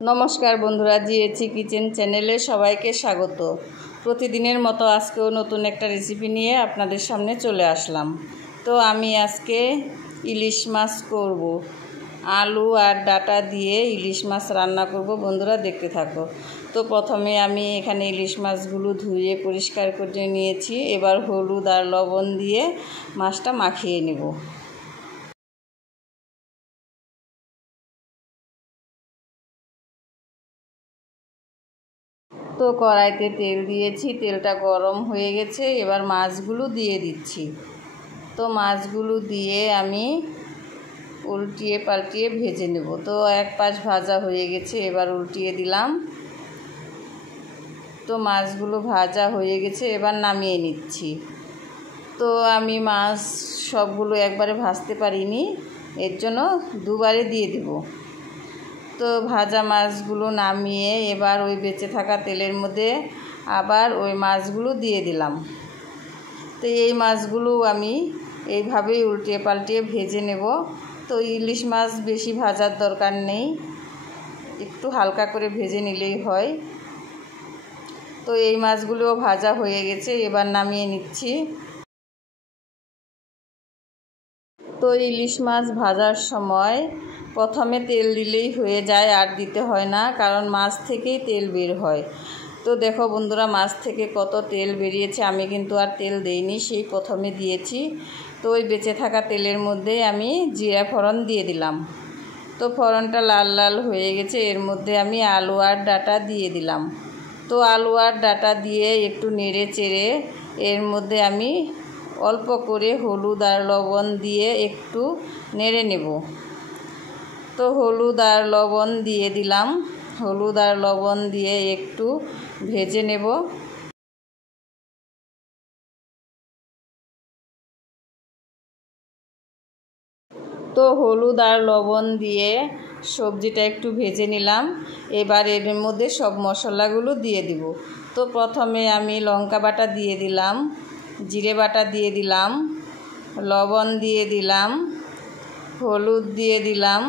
নমস্কার বন্ধুরা, জিএচি কিচেন চ্যানেলে সবাইকে স্বাগত। প্রতিদিনের মতো আজকেও নতুন একটা রেসিপি নিয়ে আপনাদের সামনে চলে আসলাম। তো আমি আজকে ইলিশ মাছ করব, আলু আর ডাটা দিয়ে ইলিশ মাছ রান্না করব। বন্ধুরা দেখতে থাকো। তো প্রথমে আমি এখানে ইলিশ মাছগুলো ধুয়ে পরিষ্কার করে নিয়েছি। এবার হলুদ আর লবণ দিয়ে মাছটা মাখিয়ে নেব। তো কড়াইতে তেল দিয়েছি, তেলটা গরম হয়ে গেছে। এবার মাছগুলো দিয়ে দিচ্ছি। তো মাছগুলো দিয়ে আমি উল্টিয়ে পাল্টিয়ে ভেজে নেব। তো এক পাশ ভাজা হয়ে গেছে, এবার উল্টিয়ে দিলাম। তো মাছগুলো ভাজা হয়ে গেছে, এবার নামিয়ে নিচ্ছি। তো আমি মাছ সবগুলো একবারে ভাজতে পারিনি, এর জন্য দুবারে দিয়ে দেব। তো ভাজা মাছগুলো নামিয়ে এবার ওই বেঁচে থাকা তেলের মধ্যে আবার ওই মাছগুলো দিয়ে দিলাম। তো এই মাছগুলো আমি এইভাবেই উল্টিয়ে পাল্টিয়ে ভেজে নেব। তো ইলিশ মাছ বেশি ভাজার দরকার নেই, একটু হালকা করে ভেজে নিলেই হয়। তো এই মাছগুলোও ভাজা হয়ে গেছে, এবার নামিয়ে নিচ্ছি। তো ইলিশ মাছ ভাজার সময় প্রথমে তেল দিলেই হয়ে যায়, আর দিতে হয় না, কারণ মাছ থেকেই তেল বের হয়। তো দেখো বন্ধুরা, মাছ থেকে কত তেল বেরিয়েছে। আমি কিন্তু আর তেল দেইনি, সেই প্রথমে দিয়েছি। তো ওই বেঁচে থাকা তেলের মধ্যে আমি জিরা ফোড়ন দিয়ে দিলাম। তো ফোড়নটা লাল লাল হয়ে গেছে, এর মধ্যে আমি আলু আর ডাটা দিয়ে দিলাম। তো আলু আর ডাটা দিয়ে একটু নেড়ে চেড়ে এর মধ্যে আমি অল্প করে হলুদ আর লবণ দিয়ে একটু নেড়ে নেব। তো হলুদ আর লবণ দিয়ে দিলাম। হলুদ আর লবণ দিয়ে একটু ভেজে নেব। তো হলুদ আর লবণ দিয়ে সবজিটা একটু ভেজে নিলাম। এবার এর মধ্যে সব মশলাগুলো দিয়ে দিব। তো প্রথমে আমি লঙ্কা বাটা দিয়ে দিলাম, জিরে বাটা দিয়ে দিলাম, লবণ দিয়ে দিলাম, হলুদ দিয়ে দিলাম।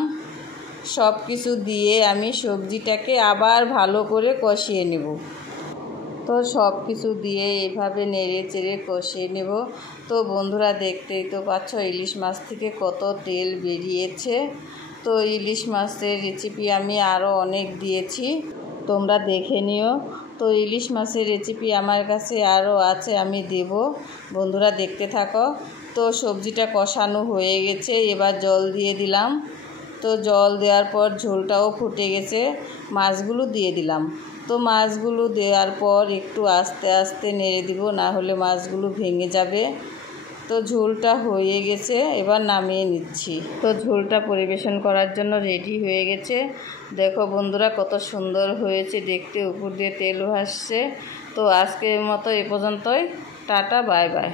সব কিছু দিয়ে আমি সবজিটাকে আবার ভালো করে কষিয়ে নেব। তো সব কিছু দিয়ে এইভাবে নেড়ে চেড়ে কষিয়ে নেব। তো বন্ধুরা দেখতেই তো পাচ্ছ ইলিশ মাছ থেকে কত তেল বেরিয়েছে। তো ইলিশ মাছের রেসিপি আমি আরও অনেক দিয়েছি, তোমরা দেখে নিও। তো ইলিশ মাছের রেসিপি আমার কাছে আরও আছে, আমি দেব। বন্ধুরা দেখতে থাকো। তো সবজিটা কষানো হয়ে গেছে, এবার জল দিয়ে দিলাম। তো জল দেওয়ার পর ঝোলটাও ফুটে গেছে, মাছগুলো দিয়ে দিলাম। তো মাছগুলো দেওয়ার পর একটু আস্তে আস্তে নেড়ে দিব, না হলে মাছগুলো ভেঙে যাবে। তো ঝোলটা হয়ে গেছে, এবার নামিয়ে নিচ্ছি। তো ঝোলটা পরিবেশন করার জন্য রেডি হয়ে গেছে। দেখো বন্ধুরা কত সুন্দর হয়েছে দেখতে, উপর দিয়ে তেল ভাসছে। তো আজকের মতো এ পর্যন্তই। Tata, bye bye.